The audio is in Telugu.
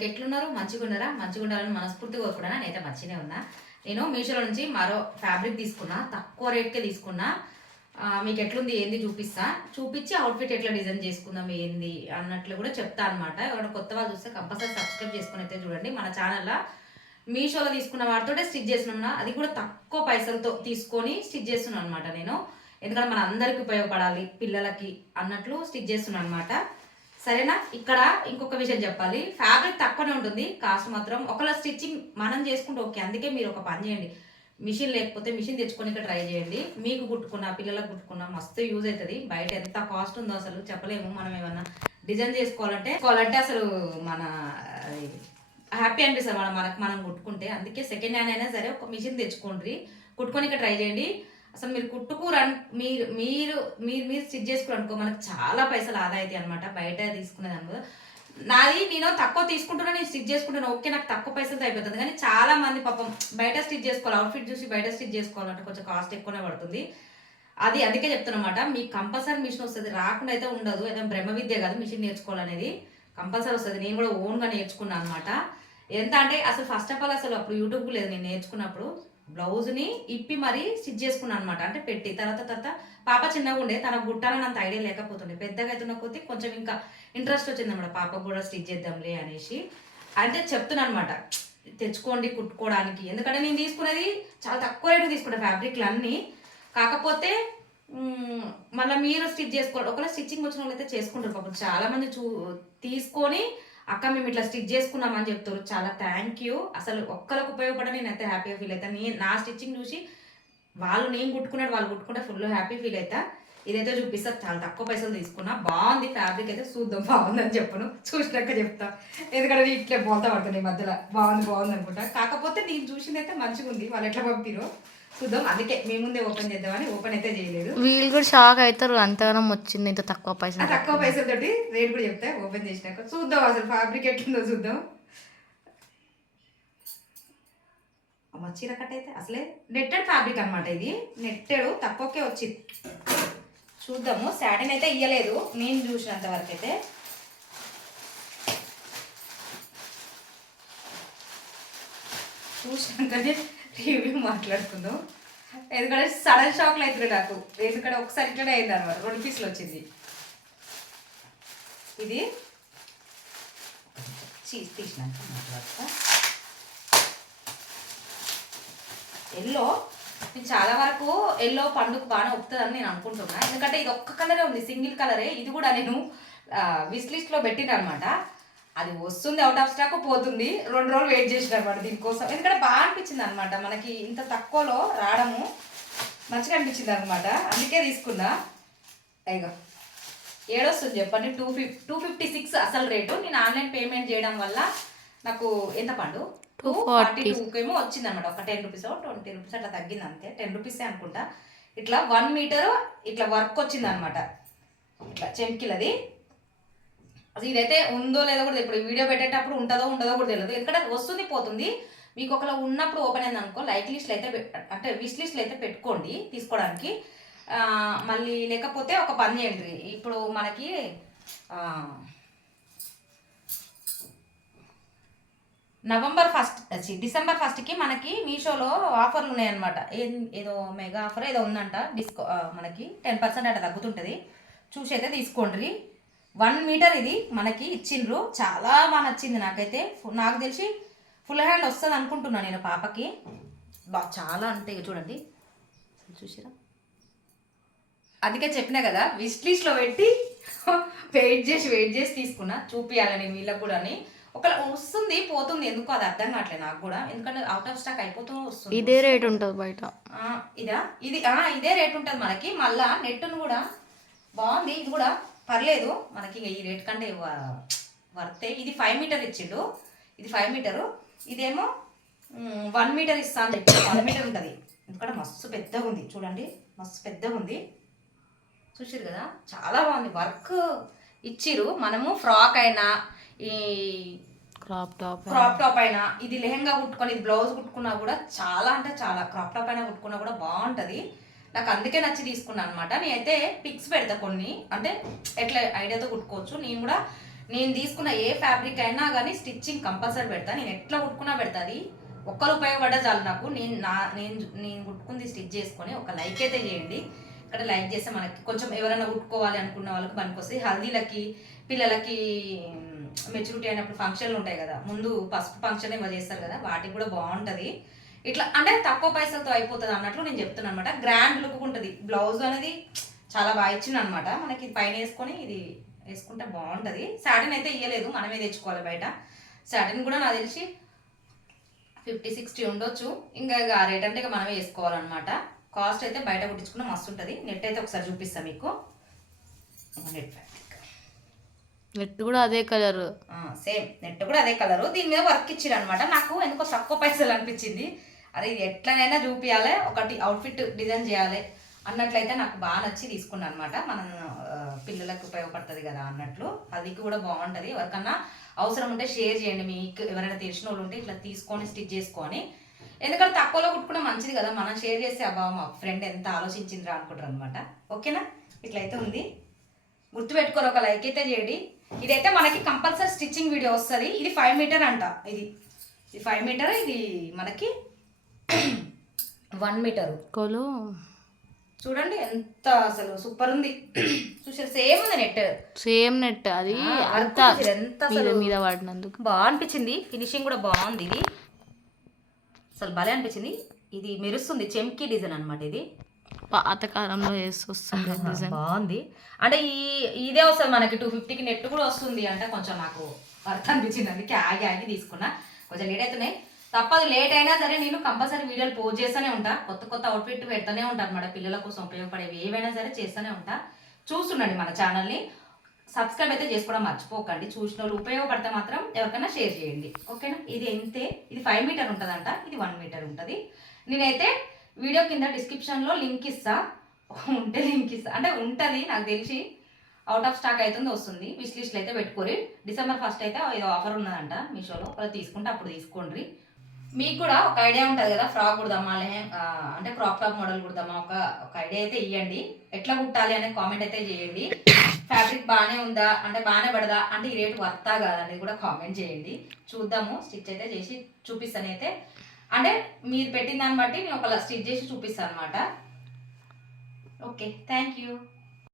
అందరికి ఎట్లున్నారు? మంచిగా ఉన్నారా? మంచిగా ఉండాలని మనస్ఫూర్తిగా కోరుకున్నా. నేనైతే మంచిగానే ఉన్నా. నేను మీషోలో నుంచి మరో ఫ్యాబ్రిక్ తీసుకున్నా, తక్కువ రేట్కే తీసుకున్నా. మీకు ఎట్లుంది ఏంది చూపిస్తా, చూపించి అవుట్ఫిట్ ఎట్లా డిజైన్ చేసుకుందాం ఏంది అన్నట్లు కూడా చెప్తా అనమాట. ఎవరైనా కొత్త వాళ్ళు చూస్తే కంపల్సరీ సబ్స్క్రైబ్ చేసుకుని అయితే చూడండి. మన ఛానల్లో మీషోలో తీసుకున్న వాటితోటే స్టిచ్ చేస్తున్నా, అది కూడా తక్కువ పైసలతో తీసుకొని స్టిచ్ చేస్తున్నాను అనమాట నేను. ఎందుకంటే మన అందరికి ఉపయోగపడాలి పిల్లలకి అన్నట్లు స్టిచ్ చేస్తున్నాను అనమాట. సరేనా? ఇక్కడ ఇంకొక విషయం చెప్పాలి, ఫ్యాబ్రిక్ తక్కువనే ఉంటుంది, కాస్ట్ మాత్రం ఒకవేళ స్టిచ్చింగ్ మనం చేసుకుంటే ఓకే. అందుకే మీరు ఒక పని చేయండి, మిషన్ లేకపోతే మిషన్ తెచ్చుకొని ట్రై చేయండి. మీకు కుట్టుకున్న పిల్లలకు కుట్టుకున్న మస్తు యూజ్ అవుతుంది. బయట ఎంత కాస్ట్ ఉందో అసలు చెప్పలేము. మనం ఏమన్నా డిజైన్ చేసుకోవాలంటే అసలు మన హ్యాపీ అనిపిస్తుంది మనం కుట్టుకుంటే. అందుకే సెకండ్ హ్యాండ్ అయినా సరే ఒక మిషన్ తెచ్చుకోండి, కుట్టుకొని ట్రై చేయండి. అసలు మీరు మీరు మీరు మీరు మీరు స్టిచ్ చేసుకోవాలనుకో మనకు చాలా పైసలు ఆదా అవుతాయి అనమాట బయట తీసుకునేదాని. నేను తక్కువ తీసుకుంటున్నా, నేను స్టిచ్ చేసుకుంటాను ఓకే, నాకు తక్కువ పైసలతో అయిపోతుంది. కానీ చాలా మంది పాపం బయట స్టిచ్ చేసుకోవాలి, అవుట్ఫిట్ చూసి బయట స్టిచ్ చేసుకోవాలంటే కొంచెం కాస్ట్ ఎక్కువనే పడుతుంది. అందుకే చెప్తున్నమాట, మీకు కంపల్సరీ మిషన్ వస్తుంది, రాకుండా అయితే ఉండదు. ఏదైనా బ్రహ్మ విద్య కాదు మిషన్ నేర్చుకోవాలనేది, కంపల్సరీ వస్తుంది. నేను కూడా ఓన్గా నేర్చుకున్నాను అనమాట. ఎంత అంటే అసలు ఫస్ట్ ఆఫ్ ఆల్ అసలు అప్పుడు యూట్యూబ్ లేదు, నేను నేర్చుకున్నప్పుడు బ్లౌజ్ని ఇప్పి మరీ స్టిచ్ చేసుకున్నాను అనమాట. అంటే పెట్టి తర్వాత పాప చిన్నగా ఉండే, తనకు గుట్టాలని అంత ఐడియా లేకపోతుండే. పెద్దగా అవుతున్న కొద్దీ కొంచెం ఇంకా ఇంట్రెస్ట్ వచ్చింది అనమాట, పాపకు కూడా స్టిచ్ చేద్దాంలే అనేసి. అంటే చెప్తున్నాను అనమాట, తెచ్చుకోండి కుట్టుకోవడానికి. ఎందుకంటే నేను తీసుకునేది చాలా తక్కువ రేటు తీసుకున్నా ఫ్యాబ్రిక్లు అన్నీ. కాకపోతే మళ్ళీ మీరు స్టిచ్ చేసుకోండి. ఒకవేళ స్టిచ్చింగ్ వచ్చిన వాళ్ళు అయితే చేసుకుంటారు పాపం. చాలామంది తీసుకొని అక్క మేము ఇట్లా స్టిచ్ చేసుకున్నామని చెప్తారు. చాలా థ్యాంక్ యూ. అసలు ఒక్కరికి ఉపయోగపడ నేనైతే హ్యాపీగా ఫీల్ అవుతాను. నా స్టిచ్చింగ్ చూసి నేను కుట్టుకున్నాడు వాళ్ళు కుట్టుకుంటే ఫుల్ హ్యాపీ ఫీల్ అవుతా. ఇదైతే చూపిస్తా, చాలా తక్కువ పైసలు తీసుకున్నా. బాగుంది ఫ్యాబ్రిక్ అయితే, చూద్దాం బాగుందని చెప్పను, చూసినాక చెప్తా. ఎందుకంటే ఇట్లే బోల్తా పడుతుంది మధ్యలో. బాగుంది అనుకుంటా. కాకపోతే నేను చూసింది అయితే మంచిగా ఉంది, వాళ్ళు ఎట్లా పంపిరో చూద్దాం. అందుకే మీ ముందే ఓపెన్ చేద్దామని ఓపెన్ అయితే చేయలేదు. వీళ్ళు కూడా షాక్ అవుతారు, అంతగానం వచ్చింది ఇంత తక్కువ పైసలతోటి రేట్ కూడా చెప్తా ఓపెన్ చేసినాక. చూద్దాం అసలు ఫ్యాబ్రిక్ ఎట్లుందో చూద్దాం. చీర కట్ అయితే అసలే నెట్టెడ్ ఫ్యాబ్రిక్ అనమాట. ఇది నెట్టెడ్ తక్కువకే వచ్చింది. చూద్దాము. శాటిన్ అయితే ఇయ్యలేదు నేను చూసినంత వరకు అయితే. చూసినాకనే రివ్యూ మాట్లాడుకుందాం. ఎందుకంటే సడన్ షాక్లు అవుతుంది నాకు. ఎందుకంటే ఒకసారి ఇట్లనే అయింది అనమాట, 2 పీసులు వచ్చింది. ఇది తీసినాక మాట్లాడతా. ఎల్లో నేను చాలా వరకు ఎల్లో పండుగ బాగానే వస్తుందని నేను అనుకుంటున్నా. ఎందుకంటే ఇది ఒక్క కలరే ఉంది, సింగిల్ కలరే. ఇది కూడా నేను విష్ లిస్ట్లో పెట్టిన అనమాట. అది వస్తుంది, అవుట్ ఆఫ్ స్టాక్ పోతుంది. 2 రోజులు వెయిట్ చేసిన అనమాట దీనికోసం. ఎందుకంటే బాగా అనిపించింది అనమాట, మనకి ఇంత తక్కువలో రావడము మంచిగా అనిపించింది అనమాట. అందుకే తీసుకున్నా. అయిగా ఏడొస్తుంది చెప్పండి, 256 అసలు రేటు. నేను ఆన్లైన్ పేమెంట్ చేయడం వల్ల నాకు ఎంత పండు 242 ఏమో వచ్చింది అనమాట. ఒక 10 రూపీస్ 20 రూపీస్ అట్లా తగ్గింది అంతే. 10 రూపీసే అనుకుంటా. ఇట్లా 1 మీటరు ఇట్లా వర్క్ వచ్చింది అనమాట, ఇట్లా చెంకిలది. అసలు ఇదైతే ఉందో లేదో కూడా ఇప్పుడు వీడియో పెట్టేటప్పుడు ఉంటుందో ఉండదో కూడా తెలియదు. ఎందుకంటే వస్తుంది పోతుంది. మీకు ఒకవేళ ఉన్నప్పుడు ఓపెన్ అయింది అనుకో, లైక్ లిస్ట్లో అయితే అంటే విష్ లిస్ట్లో అయితే పెట్టుకోండి తీసుకోవడానికి. మళ్ళీ లేకపోతే ఒక పని చేయండి, ఇప్పుడు మనకి డిసెంబర్ 1కి మనకి మీషోలో ఆఫర్లు ఉన్నాయన్నమాట. ఏదో మెగా ఆఫర్ ఏదో ఉందంట, మనకి 10% అట్లా తగ్గుతుంటుంది. చూసి అయితే తీసుకోండి. 1 మీటర్ ఇది మనకి ఇచ్చిండ్రు. చాలా బాగా నచ్చింది నాకైతే. నాకు తెలిసి ఫుల్ హ్యాండ్ వస్తుంది అనుకుంటున్నాను నేను పాపకి. చాలా అంటే చూడండి, చూసిరా. అందుకే చెప్పినా కదా, విష్ లిస్ట్లో పెట్టి వెయిట్ చేసి తీసుకున్నా, చూపించాలని వీళ్ళకి కూడా. ఒకవేళ వస్తుంది పోతుంది, ఎందుకో అది అర్థం కావట్లేదు నాకు కూడా. ఎందుకంటే అవుట్ ఆఫ్ స్టాక్ అయిపోతూ వస్తుంది. ఇదే రేట్ ఉంటుంది బయట. ఇదే రేట్ ఉంటుంది మనకి. మళ్ళా నెట్టును కూడా బాగుంది, ఇది కూడా పర్లేదు మనకి. ఈ రేట్ కంటే వర్తే. ఇది 5 మీటర్ ఇచ్చిండు, ఇది 5 మీటరు. ఇదేమో 1 మీటర్ ఇస్తా అని చెప్పి 1 మీటర్ ఉంటుంది. ఎందుకంటే మస్తు పెద్దగా ఉంది చూడండి, మస్తు పెద్దగా ఉంది. చూసారు కదా, చాలా బాగుంది. వర్క్ ఇచ్చిరు. మనము ఫ్రాక్ అయినా ఈ క్రాప్ టాప్ అయినా, ఇది లెహంగా కుట్టుకొని ఇది బ్లౌజ్ కుట్టుకున్నా కూడా చాలా అంటే చాలా, క్రాప్ టాప్ అయినా కుట్టుకున్నా కూడా బాగుంటుంది. నాకు అందుకే నచ్చి తీసుకున్నాను అనమాట. నేనైతే పిక్స్ పెడతా కొన్ని, అంటే ఎట్లా ఐడియాతో కుట్టుకోవచ్చు. నేను కూడా నేను తీసుకున్న ఏ ఫ్యాబ్రిక్ అయినా కానీ స్టిచ్చింగ్ కంపల్సరీ పెడతా. నేను ఎట్లా కుట్టుకున్నా పెడతా. అది ఒక్కరు ఉపయోగపడ్డా చాలు నాకు. నేను కుట్టుకుంది స్టిచ్ చేసుకొని ఒక లైక్ అయితే చేయండి. ఇక్కడ లైక్ చేస్తే మనకి కొంచెం ఎవరైనా కుట్టుకోవాలి అనుకున్న వాళ్ళకి పనికొస్తాయి. హల్దీలకి పిల్లలకి మెచ్యూరిటీ అయినప్పుడు ఫంక్షన్లు ఉంటాయి కదా, ముందు పసుపు ఫంక్షన్ ఏమో చేస్తారు కదా, వాటికి కూడా బాగుంటుంది. ఇట్లా అంటే తక్కువ పైసలతో అయిపోతుంది అన్నట్లు నేను చెప్తున్నాను అనమాట. గ్రాండ్ లుక్ ఉంటుంది. బ్లౌజ్ అనేది చాలా బాగా ఇచ్చింది అనమాట. మనకి ఇది పైన వేసుకొని ఇది వేసుకుంటే బాగుంటుంది. సాటిన్ అయితే ఇవ్వలేదు, మనమే తెచ్చుకోవాలి బయట. సాటిన్ కూడా నాకు తెలిసి 50-60 ఉండొచ్చు. ఇంకా ఆ రేట్ అంటే ఇక మనమే వేసుకోవాలన్నమాట. కాస్ట్ అయితే బయట కుట్టించుకున్న మస్తు ఉంటుంది. నెట్ అయితే ఒకసారి చూపిస్తాను మీకు. నెట్ ఫ్యాబ్రిక్ నెట్ కూడా అదే కలర్, సేమ్ నెట్ కూడా అదే కలరు. దీని మీద వర్క్ ఇచ్చారు అనమాట. నాకు ఎందుకో తక్కువ పైసలు అనిపించింది. అరే ఇది ఎట్లనైనా చూపించాలి, ఒకటి అవుట్ఫిట్ డిజైన్ చేయాలి అన్నట్లయితే నాకు బాగా నచ్చి తీసుకున్నాను అనమాట. మనం పిల్లలకు ఉపయోగపడుతుంది కదా అన్నట్లు. అది కూడా బాగుంటుంది. ఎవరికన్నా అవసరం ఉంటే షేర్ చేయండి. మీకు ఎవరైనా తెలిసిన వాళ్ళు ఉంటే ఇట్లా తీసుకొని స్టిచ్ చేసుకొని, ఎందుకంటే తక్కువలో కుట్టుకుంటే మంచిది కదా. మనం షేర్ చేస్తే అబ్బా మా ఫ్రెండ్ ఎంత ఆలోచించిందిరా అనుకుంటారు అనమాట. ఓకేనా, ఇట్లయితే ఉంది. గుర్తుపెట్టుకోరు, ఒక లైక్ అయితే చేయండి. ఇదైతే మనకి కంపల్సరీ స్టిచ్చింగ్ వీడియో వస్తుంది. ఇది 5 మీటర్ అంట. ఇది 5 మీటర్, ఇది మనకి 1 మీటరు. కోలు చూడండి ఎంత అసలు సూపర్ ఉంది. చూసారు, సేమ్ ఉంది నెట్, సేమ్ నెట్. అది అంతా ఎంత అసలు మీద వాడినందుకు బాగా అనిపించింది. ఫినిషింగ్ కూడా బాగుంది. ఇది అసలు భలే అనిపించింది. ఇది మెరుస్తుంది, చెమ్కీ డిజైన్ అనమాట. ఇది పాతకాలంలో వేసి వస్తుంది డిజైన్. బాగుంది. అంటే ఇదే వస్తుంది మనకి 250కి. నెట్ కూడా వస్తుంది అంటే కొంచెం నాకు వర్త్ అనిపించింది. అందుకే ఆగి తీసుకున్నా. కొంచెం లేట్ అవుతున్నాయి, తప్పదు. లేట్ అయినా సరే నేను కంపల్సరీ వీడియోలు పోస్ట్ చేస్తూనే ఉంటా. కొత్త అవుట్ఫిట్ పెడతానే ఉంటాను అనమాట. పిల్లల కోసం ఉపయోగపడేవి ఏవైనా సరే చేస్తూనే ఉంటా. చూస్తుండండి మన ఛానల్ని. సబ్స్క్రైబ్ అయితే చేసుకోవడం మర్చిపోకండి. చూసిన వాళ్ళు ఉపయోగపడితే మాత్రం ఎవరికైనా షేర్ చేయండి. ఓకేనా, ఇది ఎంతే, ఇది 5 మీటర్ ఉంటుందంట, ఇది 1 మీటర్ ఉంటుంది. నేనైతే వీడియో కింద డిస్క్రిప్షన్లో లింక్ ఇస్తా, ఉంటే లింక్ ఇస్తా. అంటే ఉంటుంది నాకు తెలిసి. అవుట్ ఆఫ్ స్టాక్ అవుతుంది, వస్తుంది. విష్ లిస్ట్లో అయితే పెట్టుకోరి. December 1st అయితే ఏదో ఆఫర్ ఉన్నదంట మీషోలో. వాళ్ళు తీసుకుంటే అప్పుడు తీసుకోండి. మీకు కూడా ఒక ఐడియా ఉంటుంది కదా, ఫ్రాక్ కుడదామా అంటే క్రాప్ టాప్ మోడల్ కుడదామా, ఒక ఐడియా అయితే ఇవ్వండి. ఎట్లా కుట్టాలి అనే కామెంట్ అయితే చేయండి. ఫ్యాబ్రిక్ బాగానే ఉందా అంటే బాగానే పడదా అంటే ఈ రేటు వర్తా కదా అనేది కూడా కామెంట్ చేయండి. చూద్దాము, స్టిచ్ అయితే చేసి చూపిస్తాను. అయితే అంటే మీరు పెట్టిన దాన్ని బట్టి నేను ఒక స్టిచ్ చేసి చూపిస్తాను అనమాట. Okay, thank you.